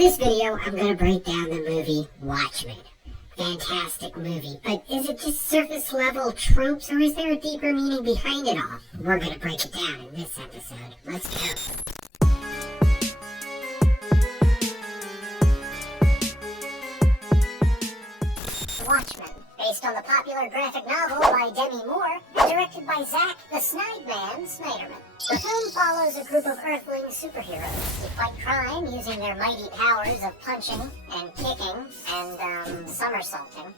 this video, I'm going to break down the movie Watchmen. Fantastic movie, but is it just surface level tropes or is there a deeper meaning behind it all? We're going to break it down in this episode. Let's go. Watchmen, based on the popular graphic novel by Demi Moore and directed by Zack the Snide Man Snyderman. The film follows a group of Earthling superheroes who fight crime using their mighty powers of punching and kicking and somersaulting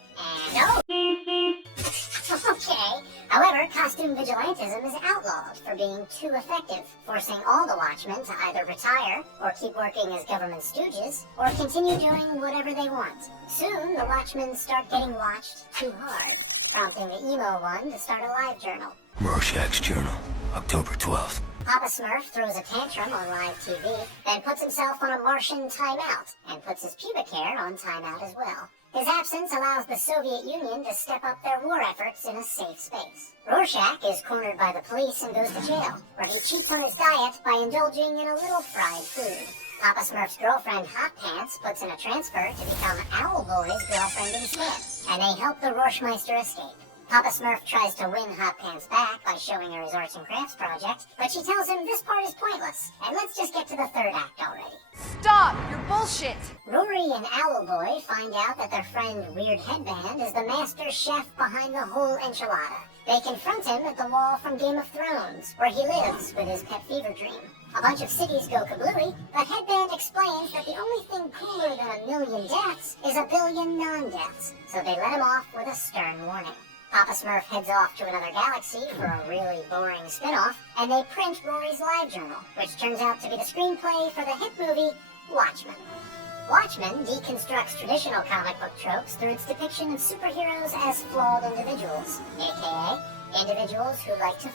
Okay. However, costume vigilantism is outlawed for being too effective, forcing all the Watchmen to either retire or keep working as government stooges or continue doing whatever they want. Soon, the Watchmen start getting watched too hard, prompting the emo one to start a live journal. Rorschach's Journal, October 12th. Papa Smurf throws a tantrum on live TV, then puts himself on a Martian timeout, and puts his pubic hair on timeout as well. His absence allows the Soviet Union to step up their war efforts in a safe space. Rorschach is cornered by the police and goes to jail, where he cheats on his diet by indulging in a little fried food. Papa Smurf's girlfriend, Hot Pants, puts in a transfer to become Owl Boy's girlfriend instead, and they help the Rorschmeister escape. Papa Smurf tries to win Hot Pants back by showing her his arts and crafts project, but she tells him this part is pointless, and let's just get to the third act already. Stop! You're bullshit! Rory and Owl Boy find out that their friend Weird Headband is the master chef behind the whole enchilada. They confront him at the wall from Game of Thrones, where he lives with his pet fever dream. A bunch of cities go kablooey, but Headband explains that the only thing cooler than 1 million deaths is 1 billion non-deaths, so they let him off with a stern warning. Papa Smurf heads off to another galaxy for a really boring spin-off, and they print Rory's live journal, which turns out to be the screenplay for the hit movie Watchmen. Watchmen deconstructs traditional comic book tropes through its depiction of superheroes as flawed individuals, aka individuals who like to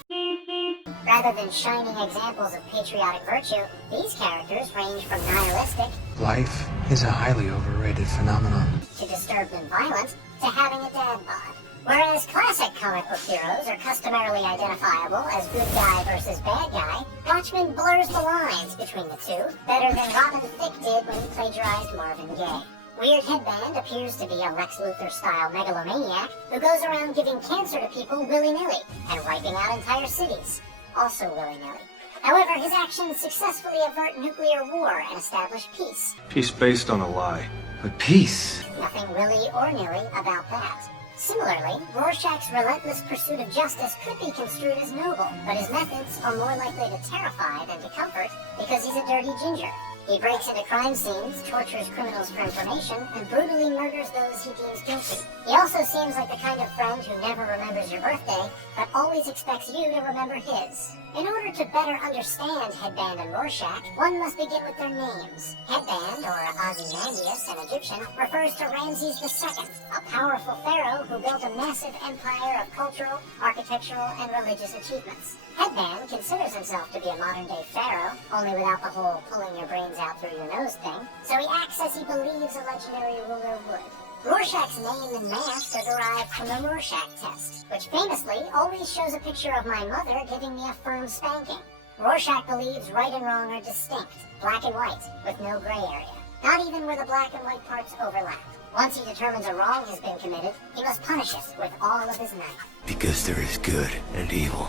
Rather than shining examples of patriotic virtue, these characters range from nihilistic Life is a highly overrated phenomenon. to disturbed and violent to having a dad bod. Whereas classic comic book heroes are customarily identifiable as good guy versus bad guy, Watchmen blurs the lines between the two better than Robin Thicke did when he plagiarized Marvin Gaye. Weird Headband appears to be a Lex Luthor-style megalomaniac who goes around giving cancer to people willy-nilly and wiping out entire cities, also willy-nilly. However, his actions successfully avert nuclear war and establish peace. Peace based on a lie. But peace? Nothing willy or nilly about that. Similarly, Rorschach's relentless pursuit of justice could be construed as noble, but his methods are more likely to terrify than to comfort because he's a dirty ginger. He breaks into crime scenes, tortures criminals for information, and brutally murders those he deems guilty. He also seems like the kind of friend who never remembers your birthday, but always expects you to remember his. In order to better understand Headband and Rorschach, one must begin with their names. Headband, or Ozymandias in Egyptian, refers to Ramses II, a powerful pharaoh who built a massive empire of cultural, architectural, and religious achievements. Headband considers himself to be a modern-day pharaoh, only without the whole pulling your brains out through your nose thing, so he acts as he believes a legendary ruler would. Rorschach's name and mask are derived from the Rorschach test, which famously always shows a picture of my mother giving me a firm spanking. Rorschach believes right and wrong are distinct, black and white, with no gray area, not even where the black and white parts overlap. Once he determines a wrong has been committed, he must punish it with all of his might. Because there is good and evil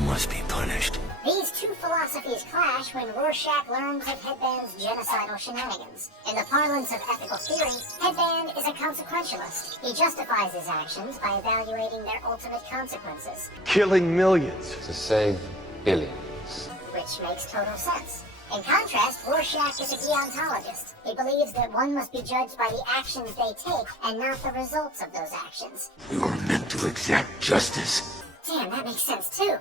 must be punished. These two philosophies clash when Rorschach learns of Headband's genocidal shenanigans. In the parlance of ethical theory, Headband is a consequentialist. He justifies his actions by evaluating their ultimate consequences, Killing millions. To save billions. which makes total sense. In contrast, Rorschach is a deontologist. He believes that one must be judged by the actions they take and not the results of those actions. You are meant to exact justice. Damn, that makes sense too.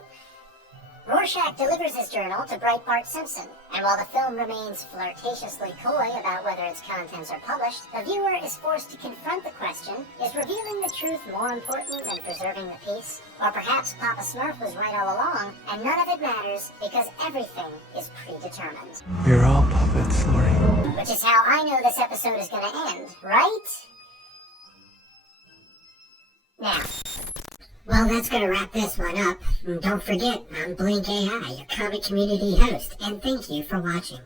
Rorschach delivers his journal to Breitbart Simpson, and while the film remains flirtatiously coy about whether its contents are published, the viewer is forced to confront the question, is revealing the truth more important than preserving the peace? Or perhaps Papa Smurf was right all along, and none of it matters because everything is predetermined. We're all puppets, Lori. Which is how I know this episode is gonna end, right? Now. Well, that's going to wrap this one up. And don't forget, I'm JINK A.I, your comic community host, and thank you for watching.